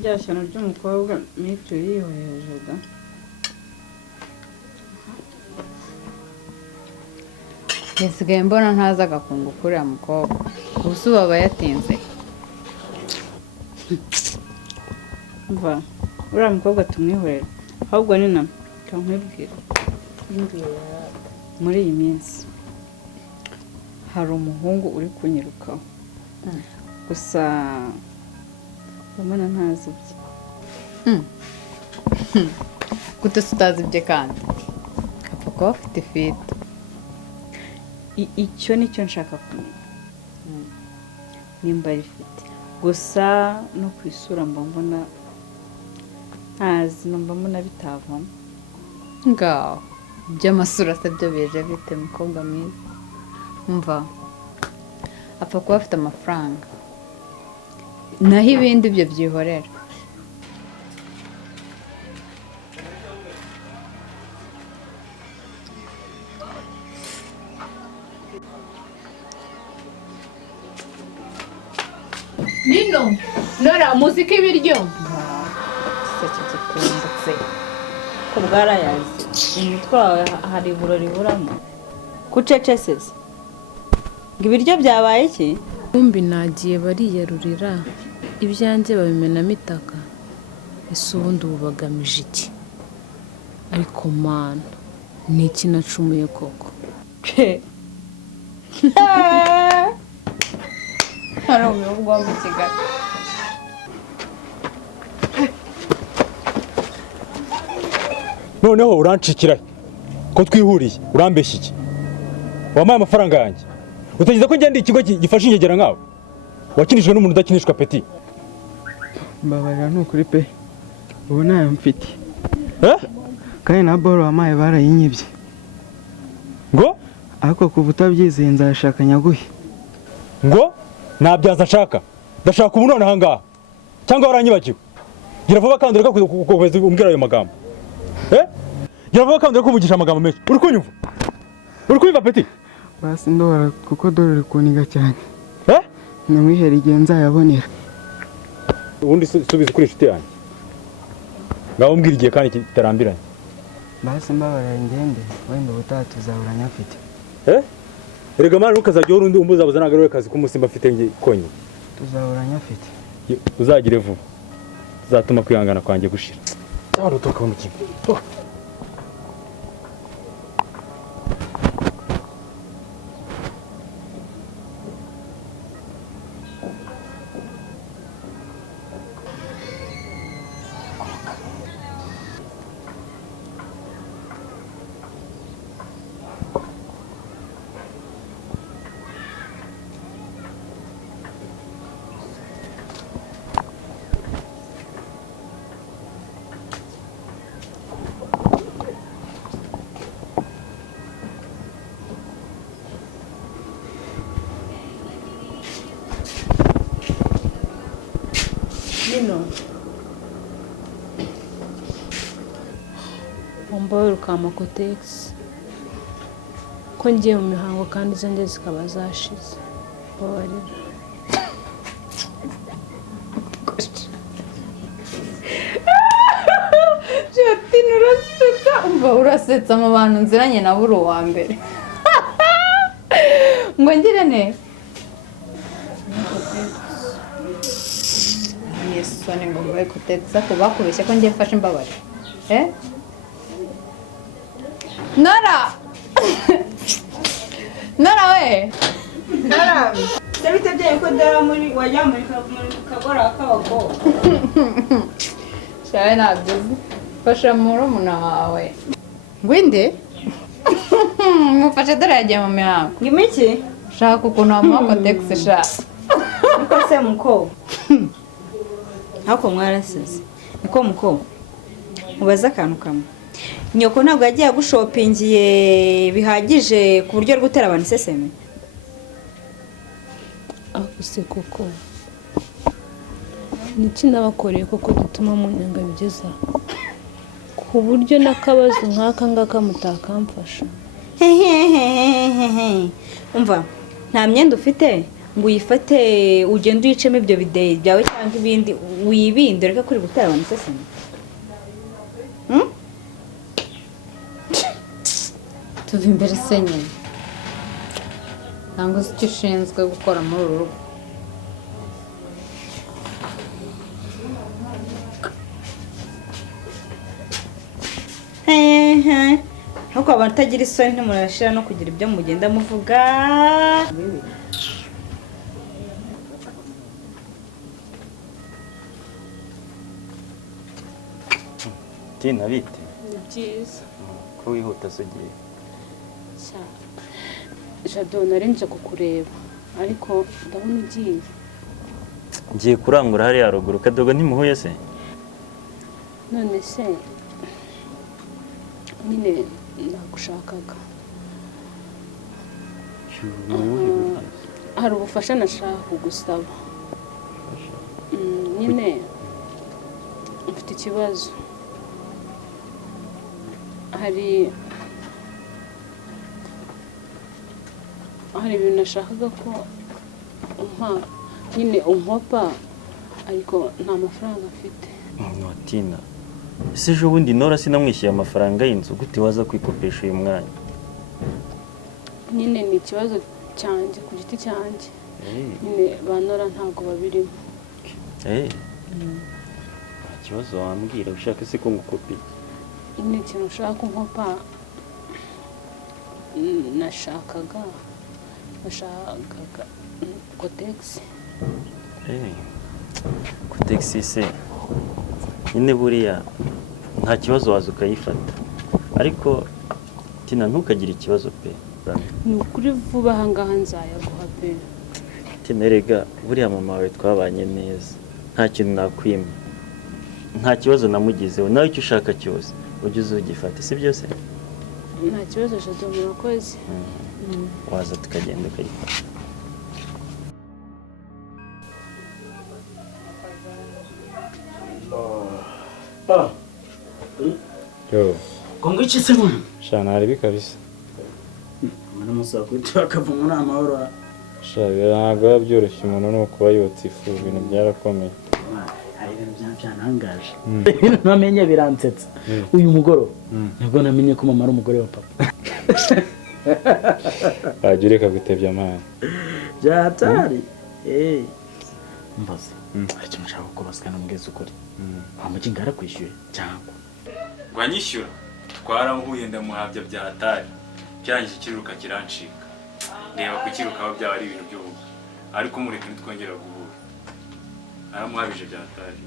rya shyano ry'umukobwa mitu yihoheje da. Yasigaye mbona ntaza agakungu kuriya mukobwa. Ubusa baba yatinze. Mva, uriya mukobwa tumwihorera. Ahubwo ni na kamwibwira. Muri iyi minsi hari umuhungu uri kunyirukaho. Gusa mbona ntazi ibye. Gute utazi ibye kandi? Apfa kuba afite ifite. Icyo nicyo nshaka kumenya. Nimba rifite. Gusa no ku isura mba mbona ntazi, mba mbona bitavamo. Ngaho by'amasura se byo bije bite mukobwa mwiza. Umva, apfa kuba afite amafaranga. Naho ibindi byo byihorera. Nino, Nora, muzika ibiryo. Seke gikumbutse. Ko bwarayazi. Umutwe wawe hari iburori buramo. Kuceceseza. Ngo ibiryo byabaye iki? Kumbi nagiye bariyarurira ibyanjye babimenamo itaka. Ese ubundi ubu bagamije iki? Ariko mana, ni iki nacumuye koko? Hari umuhungu wo mu Kigali. Noneho urancikira ko twihuriye urambeshya iki? Wamaye amafaranga yanjye. Utegeza ko ngende ikigo gifasha ingegera nkawe? Wakinishwe n'umuntu udakinishwa peti. Mbabarira nukuri pe. Ubu nayo mfite. Kandi na boro wamaye barayinyibye. Ngo? Ariko kuva utabyizeye nzashaka nyaguhe. Ngo? Nabyanza nshaka. Ndashaka ubu none ahangaha. Cyangwa waranyibagiwe? Gira vuba kandi ureka kukomeza umbwira ayo magambo. Gira vuba kandi ureka kuvugisha amagambo menshi. Uri kunyumva? Uri kumva peti? Basi ndora kuko dore uri kuniga cyane. Namwihere igihe nzayabonera. Ubundi subiza kuri inshuti yanjye. Ngaho mbwira igihe kandi kitarambiranye. Basi mbabarira ngende, wenda ubutaha tuzahura nyafite. Erega mara ntukazajya urundi umbuzabuza nagaruye kazi k'umusimba afite nge konye. Tuzahura nyafite. Uzagire vuba. Zatuma kwihangana kwanjye gushira. Cyaro toka mu kigo. Nino. Wambaye Kotex. Ko ngiye mu mihango kandi zanjye zikaba zashize. Babarira. Jotine urasetsa. Umva urasetsa mu bantu nziranye na buri wa mbere. Ngo ngire ne? Yesu ni ngo mbaye Kotex ko bakubeshye ko ngiye mfashe imbabare. Nora! Nora we! Nora! Sabite byaye ko dara muri wajya muri kagora k'abakobwa. Shawe nabyo. Fasha murumuna wawe. Ngwinde? Mufashe dara yagiye mu mihango. Ngimiki? Shaka ukuntu wamuha Kotex sha. Niko se mukobwa. Hako mwarasize. Niko mukobwa. Mubaza akantu kamwe. Nyoko ntabwo yagiye agushopingiye bihagije ku buryo rwo gutera abantu iseseme. Akuse koko. Niki nabakoreye koko dutuma mu nyanga bigeza. Ku buryo nakabazo nkaka ngaka mutakamfasha. Umva, nta myenda ufite ngo uyifate ugende uyicemo ibyo bideyi byawe cyangwa ibindi wibinde reka kuri gutera abantu iseseme. tuva imbere se nyine ntabwo uzi icyo ushinzwe gukora muri uru rugo. ariko abantu utagira isoni ntimurashira no kugira ibyo mugenda muvuga. Tina bite? byiza Ko wihuta se ugiye? Jado nari nje kukureba ariko ndabona ugiye. Ngiye kurangura hariya haruguru Kadogo ntimuhuye se? None se nyine nagushakaga. Hari ubufasha nashaka kugusaba. Nyine mfite ikibazo. Hari ibintu nashakaga ko nyine umpopa ariko nta mafaranga afite. No Tina. Ese ejo bundi Nora sinamwishyuye amafaranga y'inzu gute waza kwikopesha uyu mwanya? Nyine ni ikibazo cyanjye ku giti cyanjye. Nyine ba Nora ntabwo babirimo. Nta kibazo wambwira ushaka se ko ngukopi? Nyine ikintu ushaka umpopa nashakaga kotegisi. Kotegisi se nyine buriya nta kibazo waza ukayifata ariko Tina ntukagire ikibazo pe. Ni ukuri vuba aha ngaha nzayaguha pe. Tina rega buriya mama wawe twabanye neza nta kintu nakwima nta kibazo namugizeho nawe icyo ushaka cyose ujye uzugifata si byose? Nta kibazo Jado murakoze. Waza tukagenda ukayifata. Yo, Kongo iki se mwana? shana hari bikabisa. Mwana musaba kwitwa akava muri amahoro. Shabira ntabwo yabyoroshye umuntu no kuba yotsa ifu ibintu byarakomeye. Hari ibintu byanangaje. Ibintu namenye biransetsa. Uyu mugoro nibwo namenye ko mama ari umugore wa papa. Wajya ureka gutebya amahane. Byatari. Mbaza. Ariko nshaka kukubaza n'umugezi ukuri. Amukinga arakwishyuye cyangwa? Rwanyishyura twarahuye ndamuhabya bya hatari cyangije kiruka kirancika reba kukiruka aho byaba ari ibintu by'ubuga ariko mureke nitwongera guhura aramuhabije bya hatari.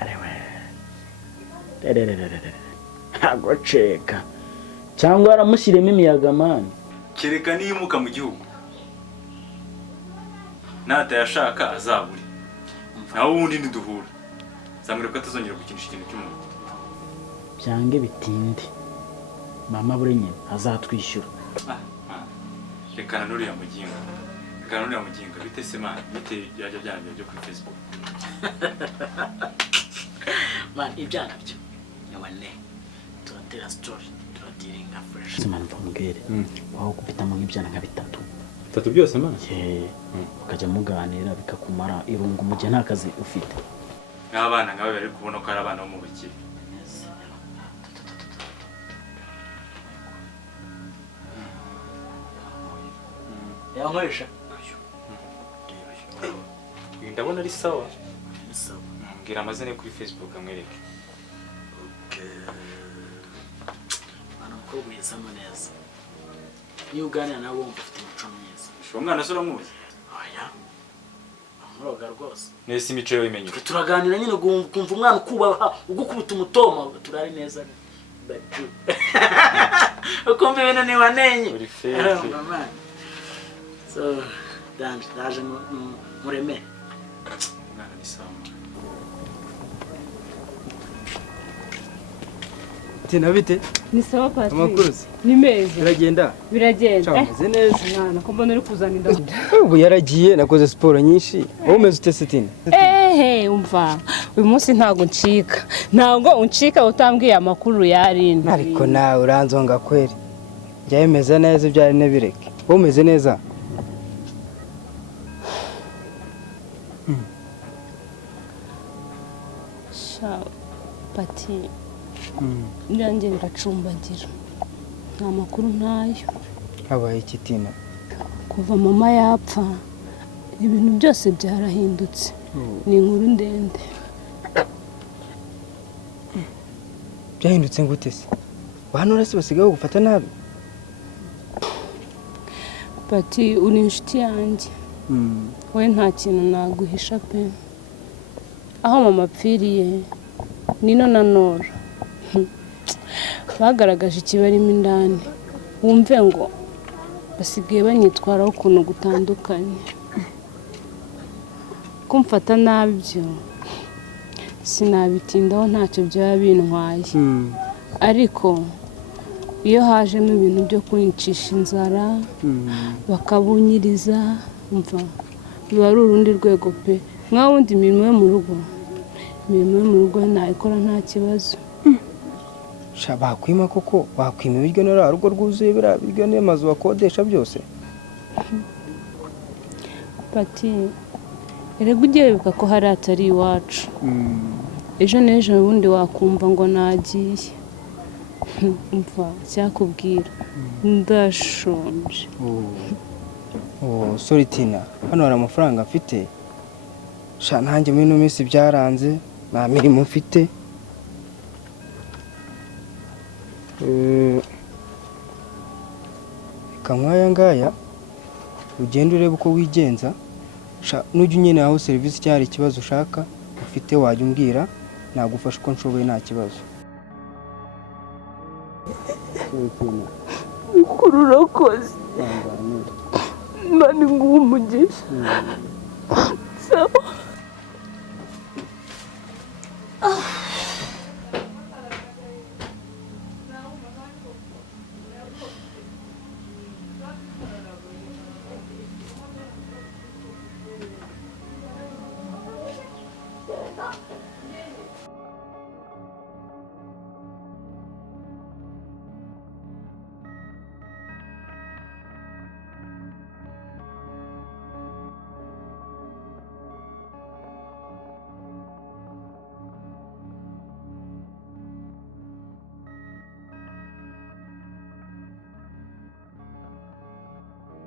Arewe agoceka cyangwa aramushyiremo imiyaga mani kereka niyimuka mu gihugu natayashaka azaburi naho ubundi ntiduhura zamureka atazongera gukinisha ikintu cy'umuntu byange bitinde mama buri nyine azatwishyura. rekana n'uriya muginga bite se mani bite byajya byanjye byo kuri Facebook mani ibyana byo nyawane turatera story turadiringa fresh simana mvungere waho kupitamo nk'ibyana nka bitatu byose man? ukajya muganira bikakumara irungu mu gihe nta kazi ufite. n'abana nkawe bari kubona ko ari abana bo mu bakire. Yankoresha ndabona ari sawa. Mbwira amazina yo kuri Facebook amwereke. Bana ko bwizamo neza. Niyo uganira nawe wumva ufite imico myiza. Uwo mwana se uramuzi? Oya. Amuroga rwose. Nese imico yo imenye. Turaganira nyine kumva umwana ukubaha ugukubita umutoma turari neza. Baju. Ukumva ibintu ni wanenye. Uri fake. So, daje mureme. Mwana ni sawa. Tina bite? Ni sawa Patrick. Amakuruzi. Ni meza. Biragenda? Biragenda. Meze neza. Mwana ko mbona uri kuzana inda. Ubu yaragiye nakoze siporo nyinshi. Wowe umeze ute se Tina? Umva. Uyu munsi ntago ncika. Ntago uncika utambwiye amakuru yari. Ariko nawe uranzonga kweri. Njye meze neza ibyari nebireke. Wowe umeze neza? pati ibyanjye biracumbagira nta makuru ntayo. habaye ikitima Kuva mama yapfa ibintu byose byarahindutse, ni inkuru ndende. byahindutse gute se? Bantu se basigaye gufata nabi? Pati uri inshuti yanjye, we nta kintu naguhisha pe. Aho mama apfiriye Nino na Nora bagaragaje ikibarimo indani, wumve ngo basigaye banyitwaraho ukuntu gutandukanye. Kumfata nabi byo sinabitindaho, ntacyo byaba bintwaye, ariko iyo hajemo ibintu byo kunyicisha inzara bakabunyiriza, umva biba ari urundi rwego pe. Nka wundi imirimo yo mu rugo nayikora nta kibazo. Bakwima koko, bakwima ibiryo n'ura rugo rwuzuye biriya biryo n'amazu bakodesha byose. Pati erega ugiye wibuka ko hari atari iwacu. Ejo n'ejo bundi wakumva ngo nagiye. Umva cyakubwira ndashonje. Sorry Tina, hano hari amafaranga mfite. Nanjye muri ino minsi byaranze, nta mirimo mfite. Reka nk'aya ngaya ugenda urebe uko wigenza, nujya unyenera aho serivisi cyangwa hari ikibazo ushaka ufite wajya umbwira, nagufasha uko nshoboye nta kibazo. Ukuri urakoze, Imana iguhe umugisha.